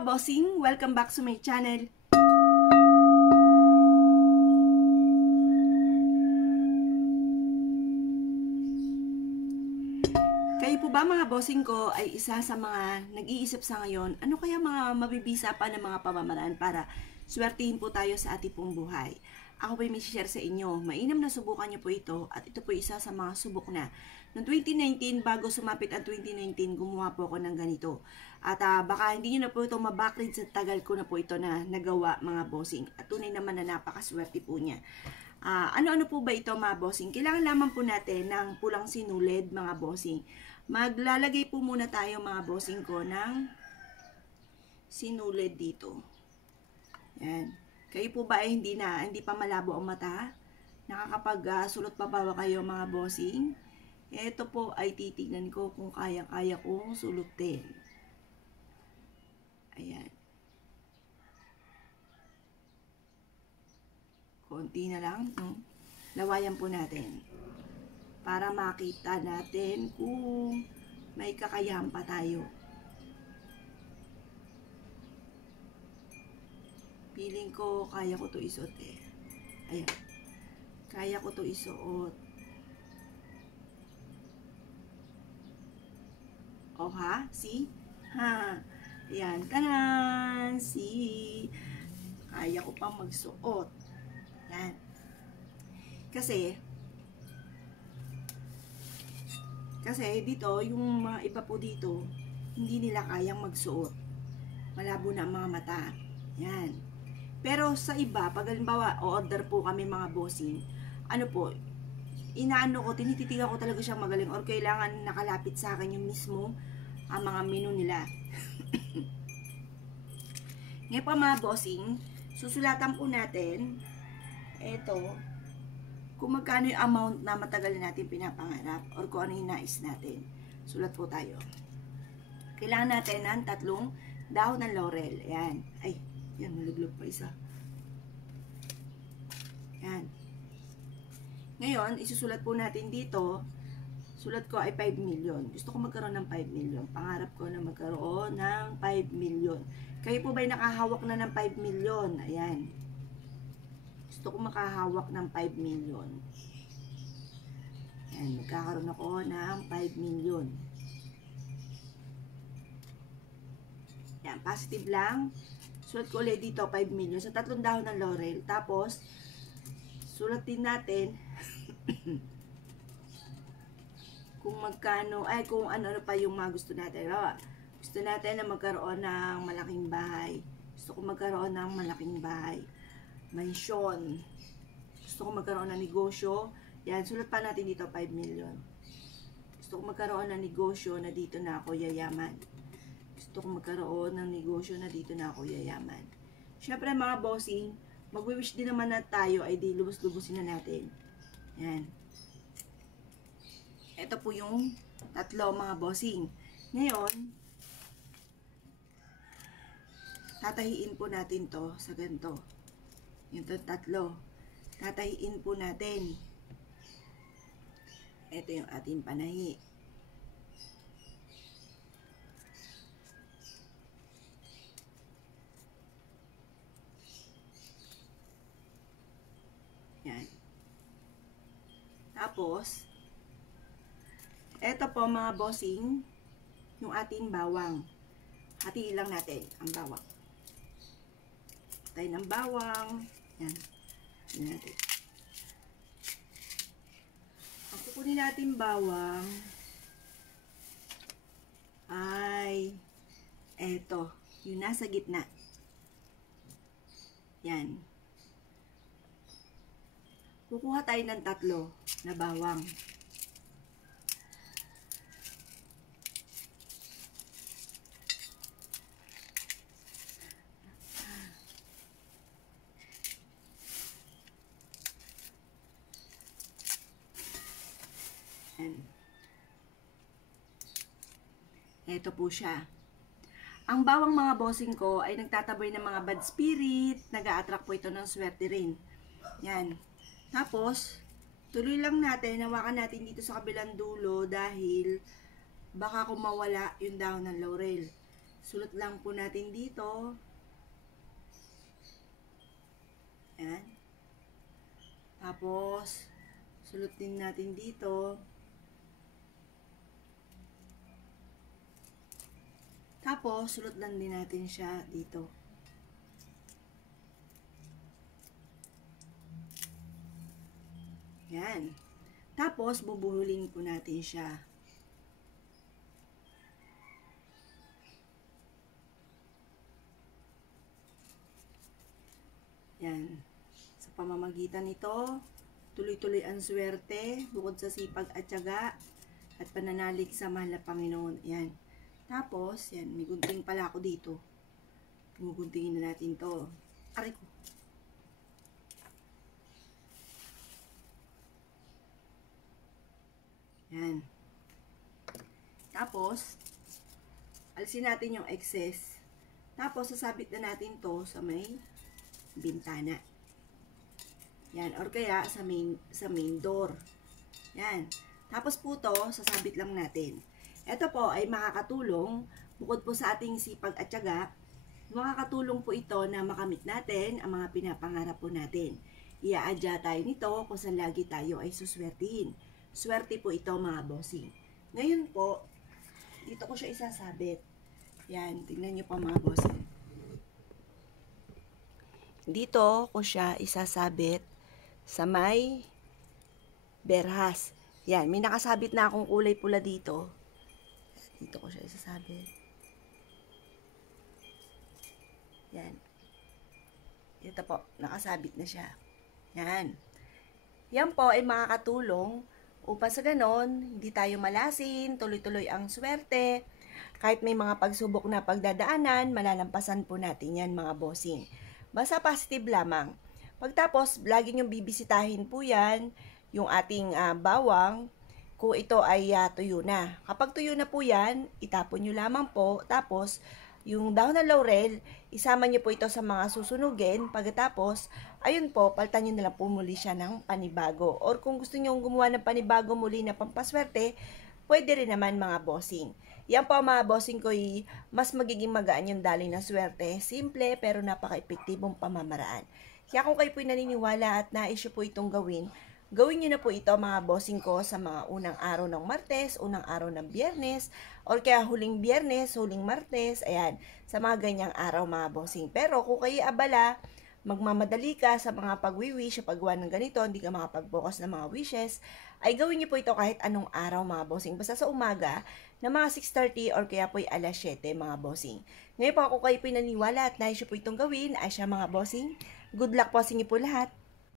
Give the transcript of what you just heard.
mga bossing! Welcome back to my channel. Kayo po ba mga bossing ko ay isa sa mga nag-iisip sa ngayon, ano kaya mga mabibisa pa ng mga pamamaraan para swertihin po tayo sa ating pong buhay? Ako po may share sa inyo. Mainam na subukan niyo po ito at ito po isa sa mga subok na. Noong 2019, bago sumapit ang 2019, gumawa po ako ng ganito. At baka hindi nyo na po ito mabacklid sa tagal ko na po ito na nagawa mga bossing. At tunay naman na napakaswerte po niya. Ano-ano po ba ito mga bossing? Kailangan lamang po natin ng pulang sinulid mga bossing. Maglalagay po muna tayo mga bossing ko ng sinulid dito. Yan. Kayo po ba ay hindi pa malabo ang mata? Nakakapag-sulot pa ba kayo mga bossing? Ito po ay titignan ko kung kaya-kaya kong sulutin. Ayan. Konti na lang. Lawayan po natin. Para makita natin kung may kakayahan pa tayo. Feeling ko kaya ko to isuot eh. Ayan. Kaya ko to isuot. Oh ha? See? Ha? Ayan. Tanan! See? Kaya ko pang magsuot. Yan. Kasi dito, yung mga iba po dito, hindi nila kayang magsuot. Malabo na ang mga mata. Yan. Pero sa iba, pag halimbawa, order po kami mga bossing, ano po, inaano ko, tinititigan ko talaga siyang magaling or kailangan nakalapit sa akin yung mismo ang mga menu nila. Ngayon pa mga bossing, susulatan po natin eto, kung magkano yung amount na matagal na natin pinapangarap or kung ano yung nais natin. Sulat po tayo. Kailangan natin ng 3 dahon ng laurel. Ayan. Ay, yan, naluglog pa isa. Ayan. Ngayon, isusulat po natin dito, sulat ko ay 5 million. Gusto ko magkaroon ng 5 million. Pangarap ko na magkaroon ng 5 million. Kayo po ba'y nakahawak na ng 5 million? Ayan. Gusto ko makahawak ng 5 million. Ayan, magkakaroon ako ng 5 million. Ayan, positive lang. Sulat ko ulit dito, 5 million. Sa 3 dahon ng laurel. Tapos, sulat din natin kung magkano, ay kung ano pa yung mga gusto natin. Gusto natin na magkaroon ng malaking bahay. Gusto ko magkaroon ng malaking bahay. Mansyon. Gusto ko magkaroon ng negosyo. Yan, sulat pa natin dito 5 million. Gusto ko magkaroon ng negosyo na dito na ako yayaman. Gusto ko magkaroon ng negosyo na dito na ako yayaman. Syempre mga bossing, magwi-wish din naman na tayo ay di lubos-lubusin na natin. Yan. Ito po yung 3 mga bossing. Ngayon, tatahiin po natin to sa ganito. Yung 3. Tatahiin po natin. Ito yung ating panahi. Yan. Tapos, ito po mga bossing, yung ating bawang. Hatiin lang natin ang bawang. Tayo ng bawang. Yan. Yan natin. Ang kukunin natin bawang ay eto, yung nasa gitna. Yan. Kukuha tayo ng 3 na bawang. Ito po siya. Ang bawang mga bossing ko ay nagtataboy ng mga bad spirit, nag-a-attract po ito ng swerte rin. Yan. Tapos, tuloy lang natin, hawakan natin dito sa kabilang dulo dahil baka kung mawala yung dahon ng laurel. Sulot lang po natin dito. Yan. Tapos, sulot din natin dito. Tapos, sulot lang din natin siya dito. Yan. Tapos, bubuhulin po natin siya. Yan. Sa pamamagitan nito, tuloy-tuloy ang swerte, bukod sa sipag at tiyaga, at pananalig sa mahal na Panginoon. Yan. Tapos, yan, may gunting pala ako dito. Guguntingin na natin to. Aray ko. Yan. Tapos, alisin natin yung excess. Tapos, sasabit na natin to sa may bintana. Yan. Or kaya, sa main door. Yan. Tapos po to, sasabit lang natin. Ito po ay makakatulong, bukod po sa ating sipag at tiyaga, makakatulong po ito na makamit natin ang mga pinapangarap po natin. Iaadya tayo nito kung saan lagi tayo ay suswertihin. Swerte po ito mga bossing. Ngayon po, dito ko siya isasabit. Yan, tingnan nyo po mga bossing. Dito ko siya isasabit sa may berhas. Yan, may nakasabit na akong kulay pula dito. Dito ko siya isasabit. Yan. Ito po, nakasabit na siya. Yan. Yan po ay makakatulong upang sa ganon, hindi tayo malasin, tuloy-tuloy ang swerte. Kahit may mga pagsubok na pagdadaanan, malalampasan po natin yan mga bossing. Basta positive lamang. Pagtapos, lagi niyong bibisitahin po yan, yung ating bawang, kung ito ay tuyo na. Kapag tuyo na po yan, itapon nyo lamang po. Tapos, yung dahon ng laurel, isama nyo po ito sa mga susunugin. Pagkatapos, ayun po, palitan nyo na lang po muli siya ng panibago. Or kung gusto nyo gumawa ng panibago muli na pampaswerte, pwede rin naman mga bossing. Yan po mga bossing ko, mas magiging magaan yung daloy ng swerte. Simple pero napaka-epektibong pamamaraan. Kaya kung kayo po'y naniniwala at nais nyo po itong gawin nyo na po ito mga bossing ko sa mga unang araw ng Martes, unang araw ng Biyernes, or kaya huling Biyernes, huling Martes, ayan, sa mga ganyang araw mga bossing. Pero kung kayo abala, magmamadali ka sa mga pag-wish o paggawa ng ganito, hindi ka makapag-focus ng mga wishes, ay gawin nyo po ito kahit anong araw mga bossing. Basta sa umaga, na mga 6:30 or kaya po'y alas 7 mga bossing. Ngayon po kung kayo po'y naniwala at nais nyo po itong gawin, ay siya mga bossing. Good luck po sa inyo po lahat.